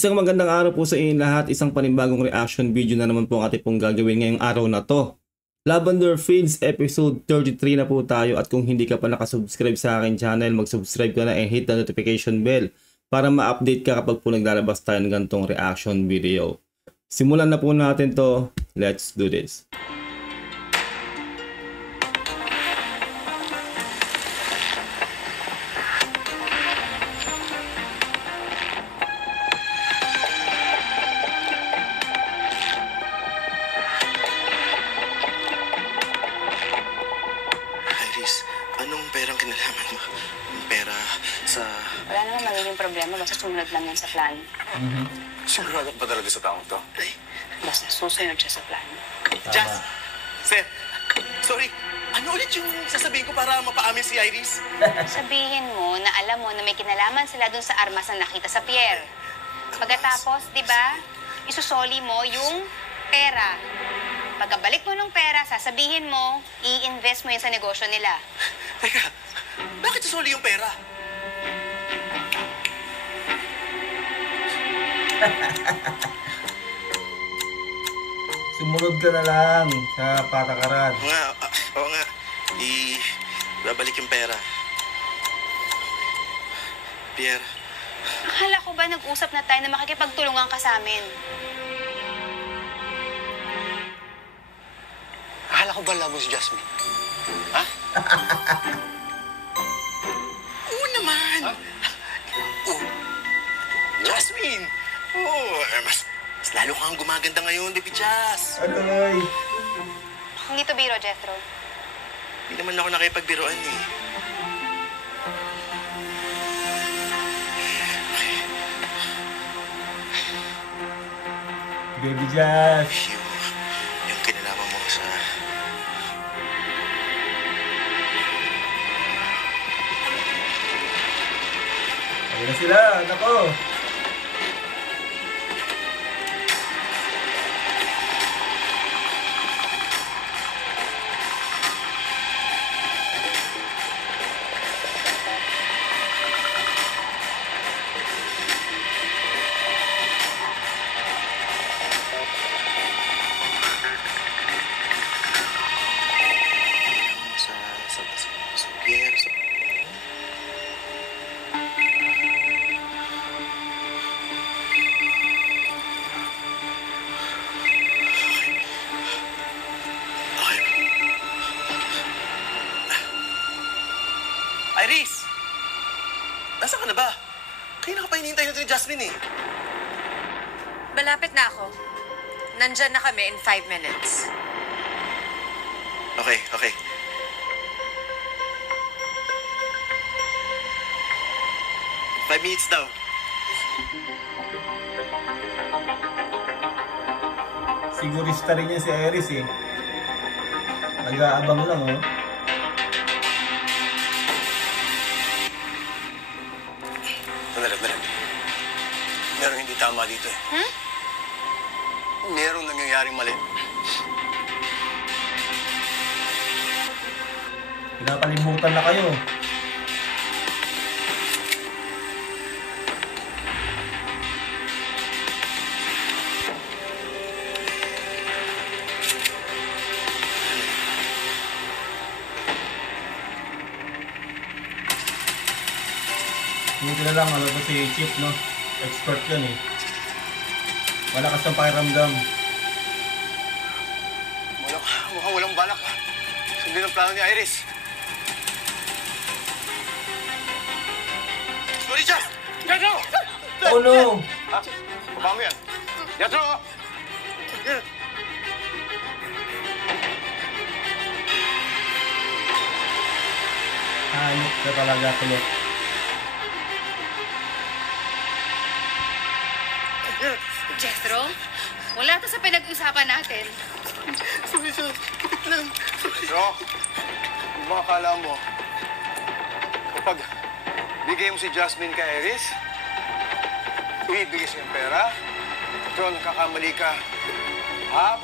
Isang magandang araw po sa inyong lahat, isang panibagong reaction video na naman po ang ating pong gagawin ngayong araw na to. Lavender Fields episode 33 na po tayo at kung hindi ka pa nakasubscribe sa akin channel, mag-subscribe ka na and hit the notification bell para ma-update ka kapag po naglalabas tayo ng ganitong reaction video. Simulan na po natin to, let's do this. Anong perang kinalaman mo? Pera sa... Wala naman magiging problema, basta sumunod lang yan sa plan. Sigurado pa talaga sa taong to? Ay, Basta susunod siya sa plan. Jazz! Sir! Sorry! Ano ulit yung sasabihin ko para mapaamin si Iris? Sabihin mo na alam mo na may kinalaman sila dun sa armas na nakita sa pier. Pagkatapos, di ba, isusoli mo yung pera. Pagkabalik mo ng pera, sasabihin mo, i-invest mo yun sa negosyo nila. Teka, bakit susuli yung pera? Sumunod ka na lang sa patakaran. Oo nga. Babalik yung pera. Pierre. Akala ko ba nag-usap na tayo na makikipagtulungan ka sa amin? Akala ko ba labo si Jasmine? Ha? Oo naman! Ha? Oh, Jasmine! Oo, mas lalo kang gumaganda ngayon, Baby Jazz. Agoy! Hindi to biro, Jethro. Hindi naman ako nakipagbiroan eh. Baby Jazz! Yung kinalaman mo sa... Ayun na sila, nako! Sa Pierre, sa... Okay. Iris! Nasaan ka na ba? Kaya ka pa hinihintay natin ni Jasmine eh. Malapit na ako. Nandyan na kami in 5 minutes. Okay. 5 minutes daw. Sigurista rin niya si Iris eh. Nag-aabang lang oh. Sandali. Merong hindi tama dito eh. Merong nangyayaring mali. Pinapalimutan na kayo. Buti na lang, ano to si Chip, no? Expert yan eh. Malakas ang pakiramdam. Mukhang walang balak. Sundin ang plano ni Iris. Sorry, Jazz! Jethro! Oh no! Ha? Baba mo yan. Jethro! Hayop ka talaga tuloy. Jethro, wala to sa pinag-usapan natin. Sorry, Jazz. Wait lang. Jethro! Kung mga akala mo, kapag bigay mo si Jasmine kay Iris, ibibigay siya yung pera, ito, nagkakamali ka.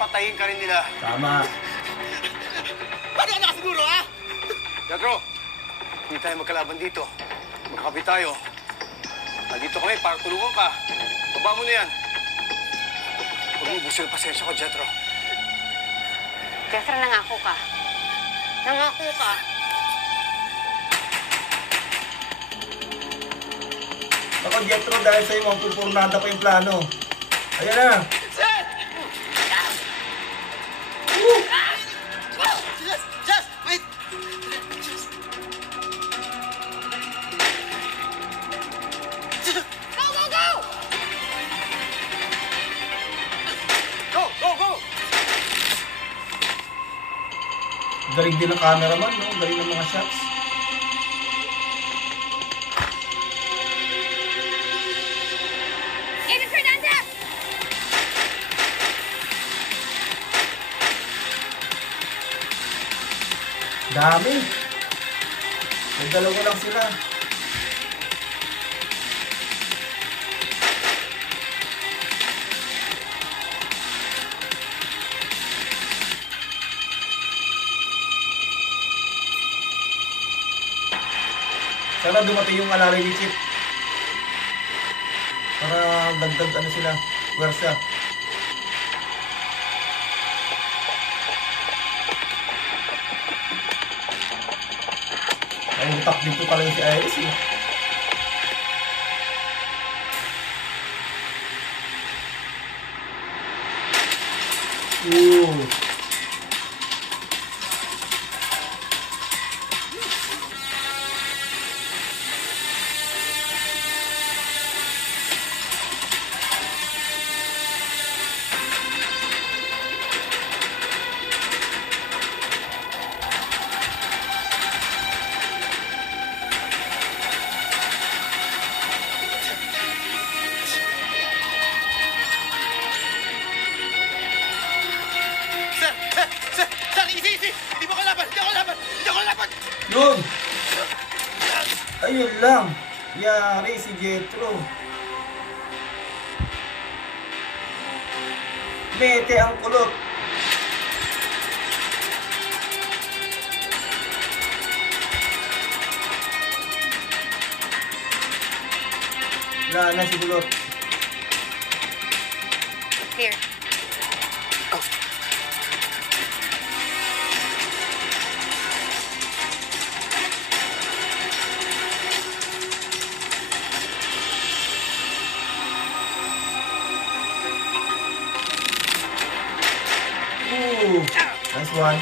Patayin ka rin nila. Tama. Paano ka nakasiguro, ha? Jethro, hindi tayo magkalaban dito. Magkakapit tayo. Nandito kami para tulungan ka. Baba mo na yan. Huwag mo busil pasensya ko, Jetro. Jeffrey, nangako ka. Nangako ka. Ako, Jetro, dahil sa'yo, magpupurnada pa yung plano. Ayan na. Just, wait! Go, go, go! Go! Galing din ng cameraman, no? Galing ng mga shots. Agent Fernandez! Dami. May dalawa lang sila. Sana dumating yung alalay ni Chip. Para dagdag ano sila, wersa. Ay, utak dito pala yung si Iris eh. Ooh. Sir, easy! Hindi mo kalaban! Yun! Ayun lang. Yari si Jetro. Mete ang kulot. Wala na si kulot. Here. Ooh, nice one.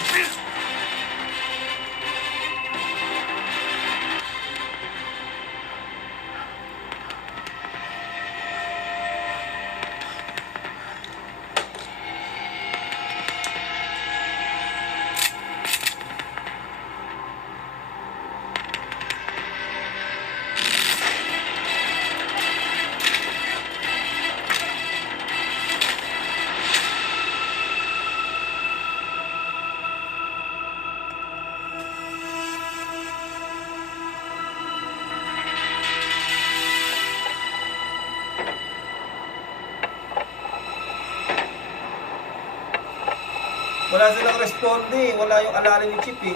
Wala silang responde, wala yung alala ni Chip eh.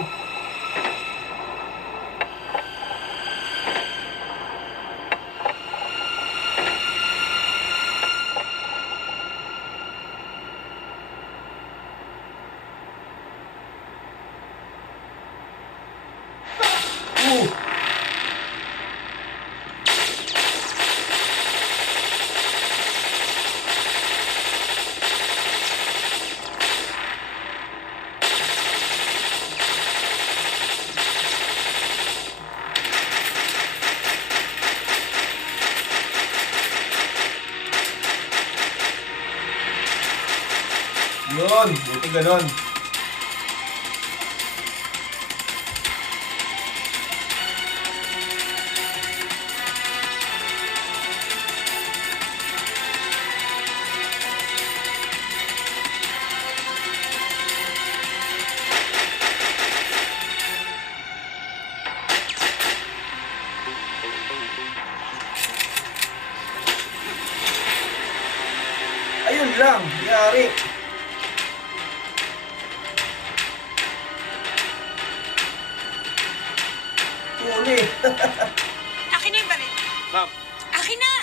Yun, buti ganon. Ayun lang, yari. Uli. Akin na yung baril. Ma'am, Akin na!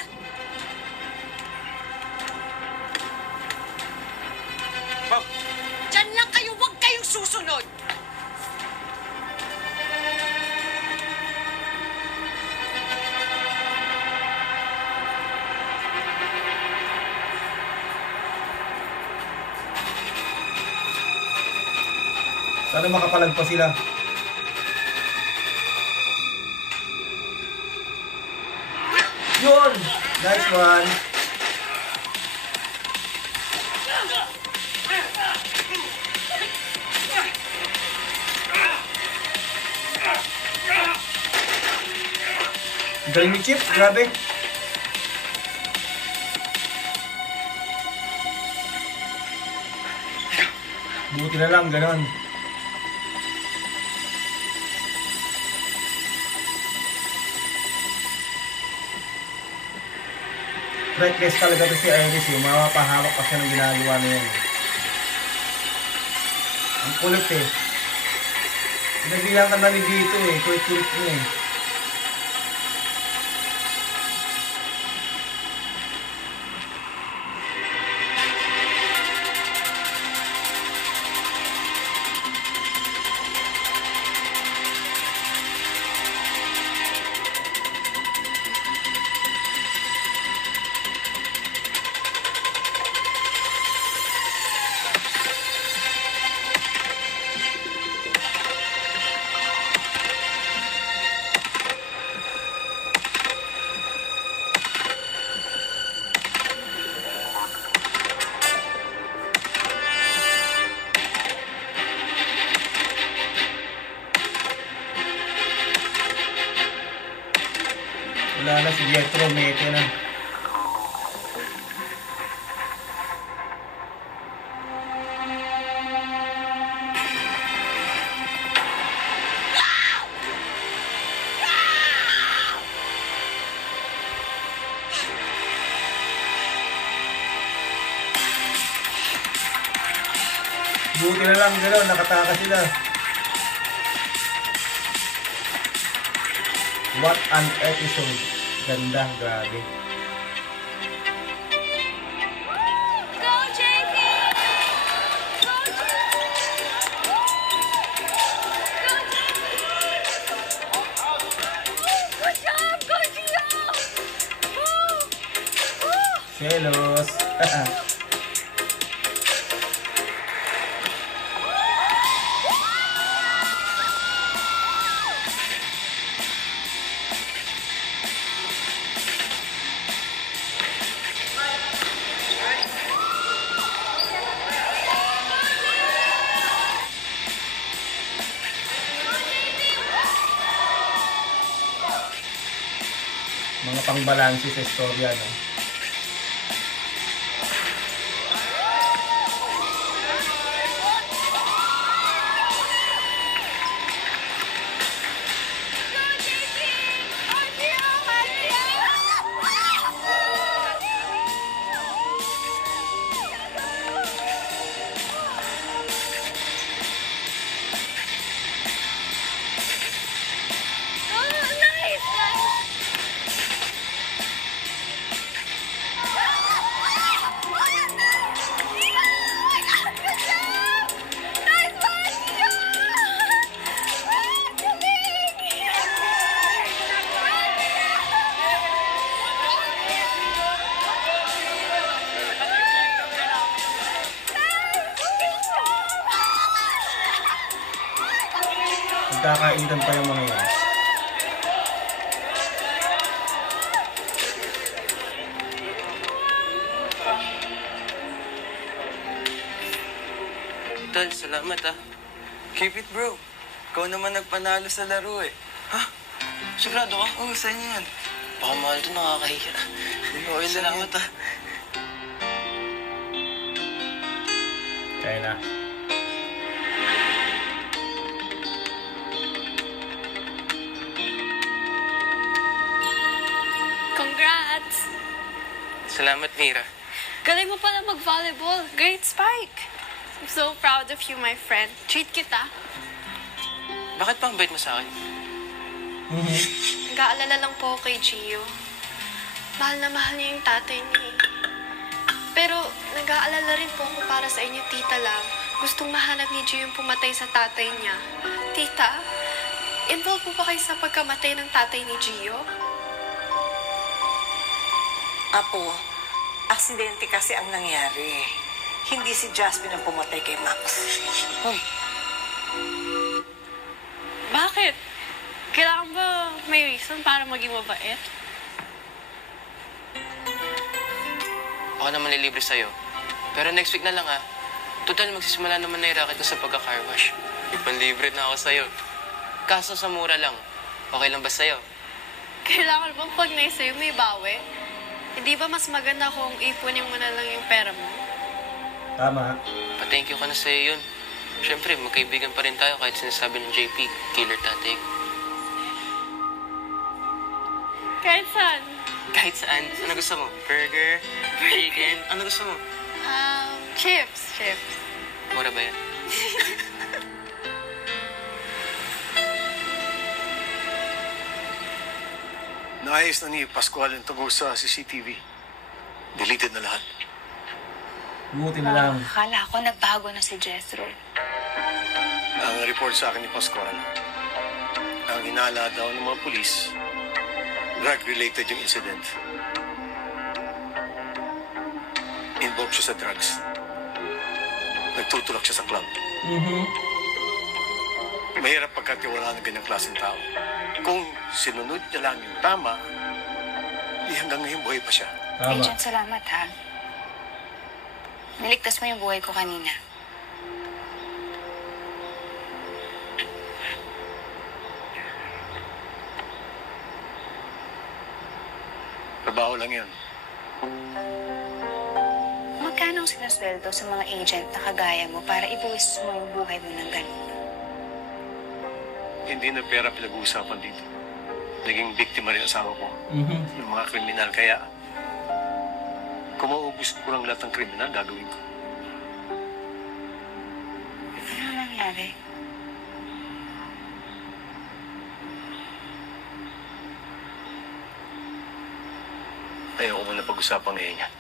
Sana makapalagpas sila. Yun! Nice one! Galing ni Chip, grabe. Buti na lang, ganon. Reckless talaga to si Iris, yung mapapahawak pa siya ng ginagawa na yan. Ang kulit eh. Pinabilang ka namin dito eh, kulit-kulit niya eh. Wala na si Jethro, mete na. Buti na lang gano'n, nakataka sila. What an episode. Ganda, grabe. Go, JP! Go, good job! Go, Gio! Selos. Mga pangbalansi sa istorya, no? Magkakaitan pa yung mga yan. Tol, salamat ah. Keep it bro. Ikaw naman nagpanalo sa laro eh. Ha? Sigurado ka? Oo, saan yan? Baka mahal ito, nakakahiya. Okay, salamat ah. Kaya na. Congrats! Salamat, Mira. Galing mo pala mag-volleyball. Great spike! I'm so proud of you, my friend. Treat kita. Bakit pang bait mo sa akin? Nag-aalala lang po kay Gio. Mahal na mahal niya yung tatay niya. Pero nag-aalala rin po ako para sa inyo, tita lang. Gustong mahanap ni Gio yung pumatay sa tatay niya. Tita, involved po ba kayo sa pagkamatay ng tatay ni Gio? Apo, aksidente kasi ang nangyari. Hindi si Jasmine ang pumatay kay Max. Hoy, Bakit? Kailangan ba may reason para maging mabait? Ako naman lilibre sa'yo. Pero next week na lang ah. Total, magsisimula naman na yung racket ko sa pagka-car wash. Ipanlibre na ako sa'yo. Kaso sa mura lang. Okay lang ba sa'yo? Kailangan bang pag naisa'yo may bawi? Hindi ba mas maganda kung ipunin mo na lang yung pera mo? Tama. Pa-thank you ka na sa'yo yun. Siyempre, magkaibigan pa rin tayo kahit sinasabi ng JP, killer tatay ko. Kahit saan? Kahit saan. Ano gusto mo? Burger? Chicken? Ano gusto mo? Chips. Mura ba yan? Naayos na ni Pascual yung tungkol sa CCTV. Deleted na lahat. Buti na lang. Akala ko nagbago na si Jethro. Ang report sa akin ni Pascual, ang hinala daw ng mga pulis, drug-related yung incident. Involved siya sa drugs. Nagtutulak siya sa club. Mahirap pagkatiwalaan ng ganyang klaseng tao. Kung sinunod niya lang yung tama, di hanggang ngayon buhay pa siya. Tama. Agent, salamat ha. Niligtas mo yung buhay ko kanina. Trabaho lang yan. Magkano ang sinusweldo sa mga agent na kagaya mo para ibuwis mo yung buhay mo ng ganun? Hindi na pera pinag-uusapan dito. Naging biktima rin asawa ko ng mga kriminal. Kaya, kung maubos ko lang lahat ng kriminal, gagawin ko. Ano nangyari? Ayoko muna pag-usapan ngayon yan.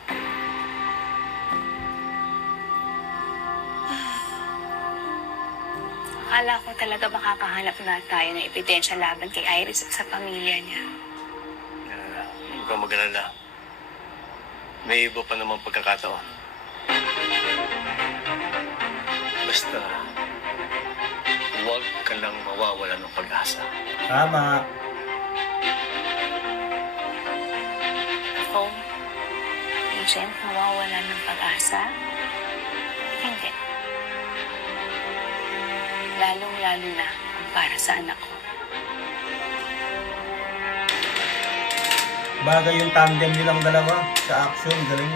Akala ko talaga makakahanap na tayo ng ebidensya laban kay Iris at sa pamilya niya. Huwag kang mag-alala. May iba pa namang pagkakataon. Basta, huwag ka lang mawawala ng pag-asa. Tama. Ako, agent, mawawala ng pag-asa? Hindi. Lalong-lalo na kung para sa anak ko. Bagay yung tandem nilang dalawa sa action. Galing.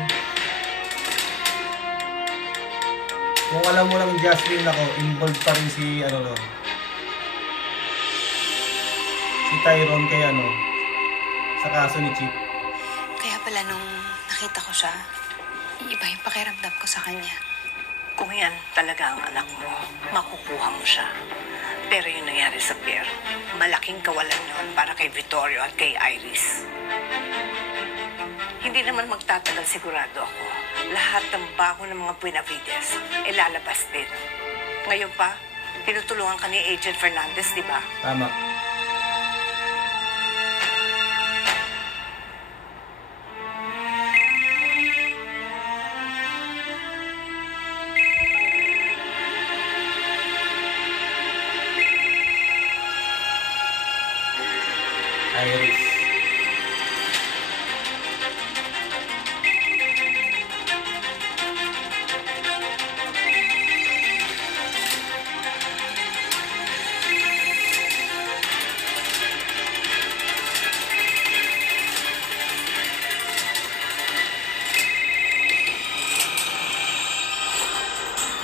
Kung alam mo lang, Jasmine, ako, involved pa rin si, si Tyrone kay sa kaso ni Chip. Kaya pala nung nakita ko siya, iba yung pakiramdam ko sa kanya. Kung yan talaga ang anak mo, makukuha mo siya. Pero yung nangyari sa Pierre, malaking kawalan yun para kay Vittorio at kay Iris. Hindi naman magtatagal sigurado ako. Lahat ng bago ng mga Buenavides, lalabas din. Ngayon pa, tinutulungan ka ni Agent Fernandez, di ba? Tama. Iris.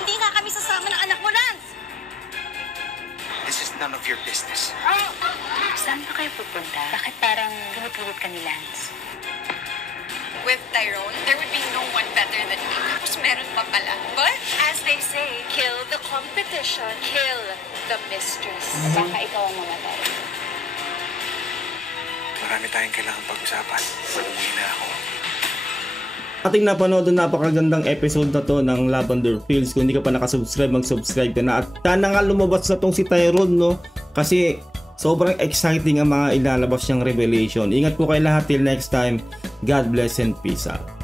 Hindi nga kami sasama ng anak mo, Lance! This is none of your business. Saan pa kayo pupunta? Bakit parang pinipilit ka ni Lance? With Tyrone, there would be no one better than me. Tapos meron pa pala. But, as they say, kill the competition, kill the mistress. Baka ikaw ang mamatay. Marami tayong kailangan pag-usapan. Uuwi na ako. Ating napanood ang napakagandang episode na to ng Lavender Fields. Kung hindi ka pa nakasubscribe, mag-subscribe ka na. At sana nga lumabas na tong si Tyrone, no? Kasi sobrang exciting ang mga ilalabas niyang revelation. Ingat po kayo lahat till next time. God bless and peace out.